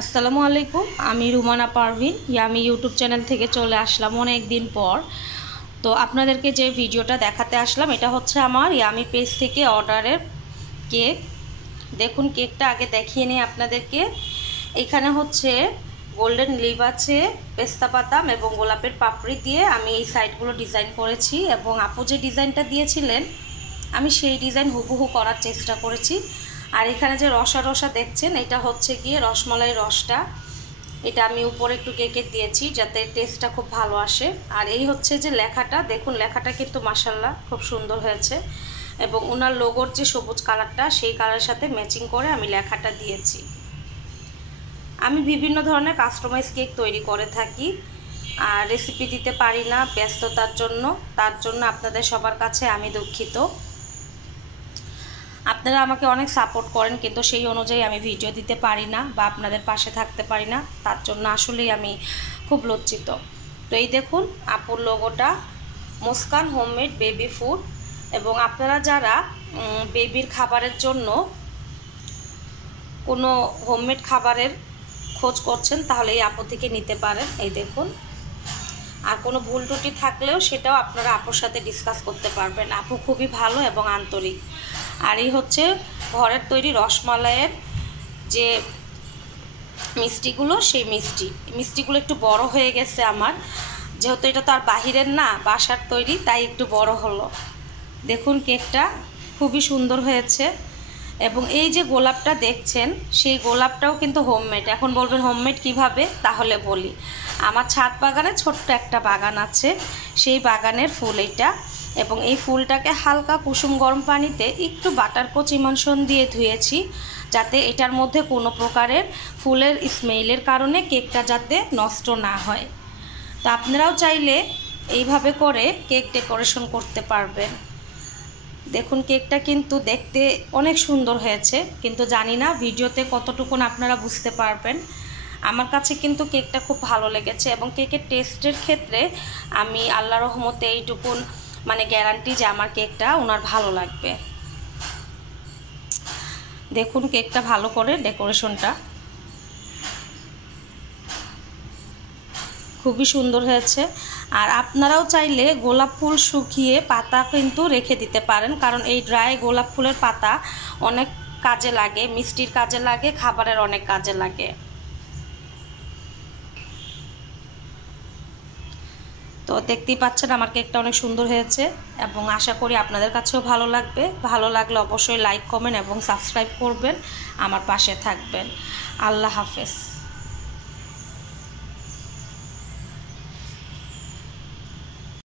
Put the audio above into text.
আসসালামু আলাইকুম। আমি Rumana Parvin, Yummy YouTube channel থেকে চলে আসলাম অনেক দিন পর। তো আপনাদেরকে যে ভিডিওটা দেখাতে আসলাম এটা হচ্ছে আমার ইয়ামি পেজ থেকে অর্ডারের কেক। দেখুন কেকটা আগে দেখিয়ে নিই আপনাদেরকে। এখানে হচ্ছে গোল্ডেন লিভ আছে, পেস্তা বাদাম এবং গোলাপের পাপড়ি দিয়ে আমি এই সাইডগুলো ডিজাইন করেছি এবং আপু যে ডিজাইনটা দিয়েছিলেন আমি সেই ডিজাইন হুবহু করার চেষ্টা করেছি। আর এখানে যে রসা রসা দেখছেন এটা হচ্ছে গিয়ে রসমালাই রসটা, এটা আমি উপরে একটু কেকে দিয়েছি যাতে টেস্টটা খুব ভালো আসে। আর এই হচ্ছে যে লেখাটা, দেখুন লেখাটা কিন্তু মাশাআল্লাহ খুব সুন্দর হয়েছে এবং ওনার লোগোর যে সবুজ কালারটা সেই কালারের সাথে ম্যাচিং করে আমি লেখাটা দিয়েছি। আমি বিভিন্ন ধরনের কাস্টমাইজ কেক তৈরি করে থাকি আর রেসিপি দিতে পারি না ব্যস্ততার জন্য, তার জন্য আপনাদের সবার কাছে আমি দুঃখিত। আপনারা আমাকে অনেক সাপোর্ট করেন কিন্তু সেই অনুযায়ী আমি ভিডিও দিতে পারি না বা আপনাদের পাশে থাকতে পারি না, তার জন্য আসলেই আমি খুব লজ্জিত। তো এই দেখুন আপুর লোগোটা, মুস্কান হোমমেড বেবি ফুড। এবং আপনারা যারা বেবির খাবারের জন্য কোনো হোমমেড খাবারের খোঁজ করছেন তাহলে এই আপু থেকে নিতে পারেন। এই দেখুন, আর কোনো ভুল ত্রুটি থাকলেও সেটাও আপনারা আপুর সাথে ডিসকাস করতে পারবেন। আপু খুবই ভালো এবং আন্তরিক। আর এই হচ্ছে ঘরের তৈরি রসমালাইয়ের যে মিষ্টিগুলো, সেই মিষ্টিগুলো একটু বড় হয়ে গেছে আমার, যেহেতু এটা তো আর বাহিরের না, বাসার তৈরি, তাই একটু বড় হলো। দেখুন কেকটা খুবই সুন্দর হয়েছে। এবং এই যে গোলাপটা দেখছেন সেই গোলাপটাও কিন্তু হোমমেড। এখন বলবেন হোমমেড কিভাবে, তাহলে বলি। আমার ছাদ বাগানে ছোট্ট একটা বাগান আছে, সেই বাগানের ফুল এটা। এবং এই ফুলটাকে হালকা কুসুম গরম পানিতে একটু বাটারকোচ ইমানশন দিয়ে ধুয়েছি যাতে এটার মধ্যে কোনো প্রকারের ফুলের স্মেলের কারণে কেকটা যাতে নষ্ট না হয়। তো আপনারাও চাইলে এইভাবে করে কেক ডেকোরেশন করতে পারবেন। দেখুন কেকটা কিন্তু দেখতে অনেক সুন্দর হয়েছে, কিন্তু জানি না ভিডিওতে কতটুকুন আপনারা বুঝতে পারবেন। আমার কাছে কিন্তু কেকটা খুব ভালো লেগেছে এবং কেকের টেস্টের ক্ষেত্রে আমি আল্লাহর রহমতে এইটুকুন মানে গ্যারান্টি যে আমার কেকটা ওনার ভালো লাগবে। দেখুন কেকটা ভালো করে ডেকোরেশনটা খুবই সুন্দর হয়েছে। আর আপনারাও চাইলে গোলাপ ফুল শুকিয়ে পাতা কিন্তু রেখে দিতে পারেন, কারণ এই ড্রাই গোলাপ ফুলের পাতা অনেক কাজে লাগে, মিষ্টির কাজে লাগে, খাবারের অনেক কাজে লাগে। তো দেখতেই পাচ্ছেন আমার কেকটা অনেক সুন্দর হয়েছে এবং আশা করি আপনাদের কাছেও ভালো লাগবে। ভালো লাগলে অবশ্যই লাইক, কমেন্ট এবং সাবস্ক্রাইব করবেন, আমার পাশে থাকবেন। আল্লাহ হাফেজ।